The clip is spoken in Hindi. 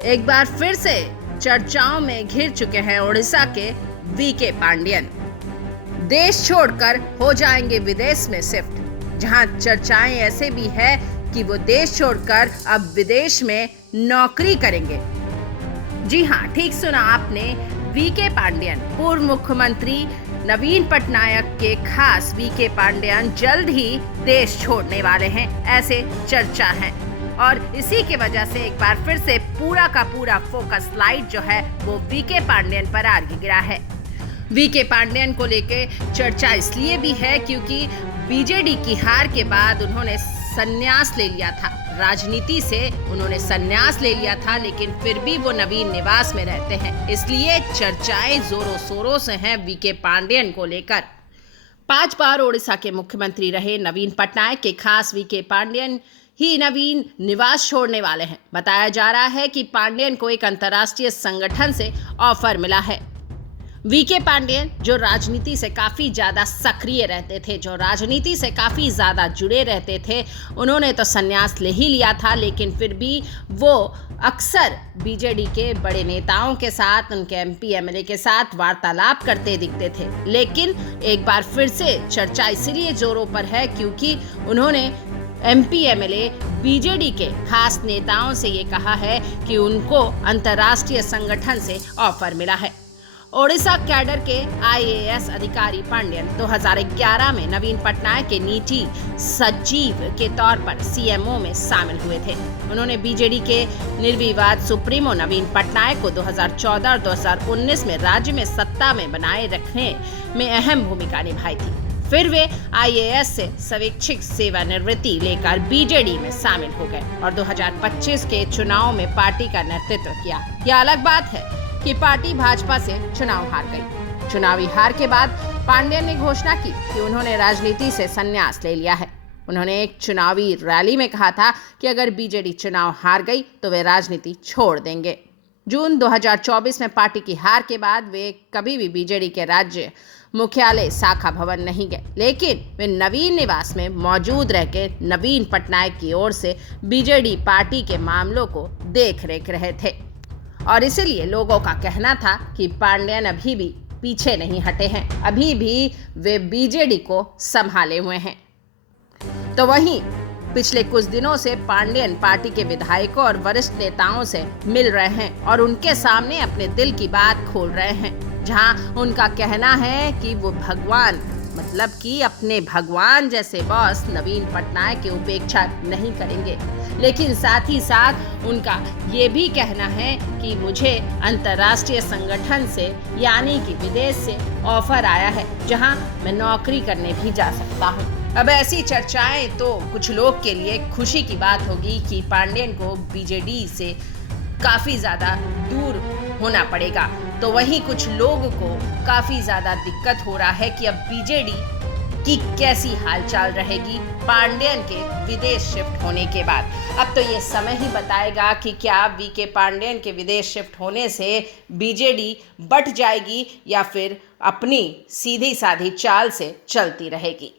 एक बार फिर से चर्चाओं में घिर चुके हैं उड़ीसा के वीके पांडियन। देश छोड़कर हो जाएंगे विदेश में शिफ्ट, जहां चर्चाएं ऐसे भी है कि वो देश छोड़कर अब विदेश में नौकरी करेंगे। जी हां, ठीक सुना आपने। वीके पांडियन, पूर्व मुख्यमंत्री नवीन पटनायक के खास वीके पांडियन जल्द ही देश छोड़ने वाले हैं, ऐसे चर्चा है। और इसी की वजह से एक बार फिर से पूरा का पूरा फोकस लाइट जो है वो वीके पांडियन पर आ गिरा है। वीके पांडियन को लेके चर्चा इसलिए भी है क्योंकि बीजेडी की हार के बाद उन्होंने संन्यास ले लिया था, राजनीति से उन्होंने संन्यास ले लिया था, लेकिन फिर भी वो नवीन निवास में रहते हैं। इसलिए चर्चाएं जोरों शोरों से हैं वीके पांडियन को लेकर। 5 बार ओडिशा के मुख्यमंत्री रहे नवीन पटनायक के खास वीके पांडियन ही नवीन निवास छोड़ने वाले हैं। बताया जा रहा है कि पांडियन को एक अंतर्राष्ट्रीय संगठन से ऑफर मिला है। वीके पांडियन जो राजनीति से काफ़ी ज़्यादा सक्रिय रहते थे, जो राजनीति से काफ़ी ज़्यादा जुड़े रहते थे, उन्होंने तो संन्यास ले ही लिया था, लेकिन फिर भी वो अक्सर बीजेडी के बड़े नेताओं के साथ, उनके एमपी एमएलए के साथ वार्तालाप करते दिखते थे। लेकिन एक बार फिर से चर्चा इसलिए जोरों पर है क्योंकि उन्होंने एमपी एमएलए बीजेडी के खास नेताओं से ये कहा है कि उनको अंतर्राष्ट्रीय संगठन से ऑफर मिला है। ओडिशा कैडर के आईएएस अधिकारी पांडियन 2011 में नवीन पटनायक के नीति सचिव के तौर पर सीएमओ में शामिल हुए थे। उन्होंने बीजेडी के निर्विवाद सुप्रीमो नवीन पटनायक को 2014 और 2019 में राज्य में सत्ता में बनाए रखने में अहम भूमिका निभाई थी। फिर वे आईएएस से स्वैच्छिक सेवानिवृत्ति लेकर बीजेडी में शामिल हो गए और 2025 के चुनाव में पार्टी का नेतृत्व किया। यह अलग बात है कि पार्टी भाजपा से चुनाव हार गई। चुनावी हार के बाद पांडियन ने घोषणा की कि उन्होंने राजनीति से संन्यास ले लिया है। उन्होंने एक चुनावी रैली में कहा था कि अगर बीजेडी चुनाव हार गई तो वे राजनीति छोड़ देंगे। जून 2024 में पार्टी की हार के बाद वे कभी भी बीजेडी के राज्य मुख्यालय शाखा भवन नहीं गए, लेकिन वे नवीन निवास में मौजूद रहकर नवीन पटनायक की ओर से बीजेडी पार्टी के मामलों को देख रेख रहे थे। और इसीलिए लोगों का कहना था कि पांडियन अभी भी पीछे नहीं हटे हैं, अभी भी वे बीजेडी को संभाले हुए हैं। तो वहीं पिछले कुछ दिनों से पांडियन पार्टी के विधायकों और वरिष्ठ नेताओं से मिल रहे हैं और उनके सामने अपने दिल की बात खोल रहे हैं, जहां उनका कहना है कि वो भगवान, मतलब कि अपने भगवान जैसे बॉस नवीन पटनायक की उपेक्षा नहीं करेंगे। लेकिन साथ ही साथ उनका ये भी कहना है कि मुझे अंतर्राष्ट्रीय संगठन से यानी कि विदेश से ऑफर आया है, जहां मैं नौकरी करने भी जा सकता हूं। अब ऐसी चर्चाएं तो कुछ लोग के लिए खुशी की बात होगी कि पांडियन को बीजेडी से काफ़ी ज़्यादा दूर होना पड़ेगा, तो वहीं कुछ लोगों को काफ़ी ज़्यादा दिक्कत हो रहा है कि अब बीजेडी की कैसी हालचाल रहेगी पांडियन के विदेश शिफ्ट होने के बाद। अब तो ये समय ही बताएगा कि क्या वीके पांडियन के विदेश शिफ्ट होने से बीजेडी बट जाएगी या फिर अपनी सीधी साधी चाल से चलती रहेगी।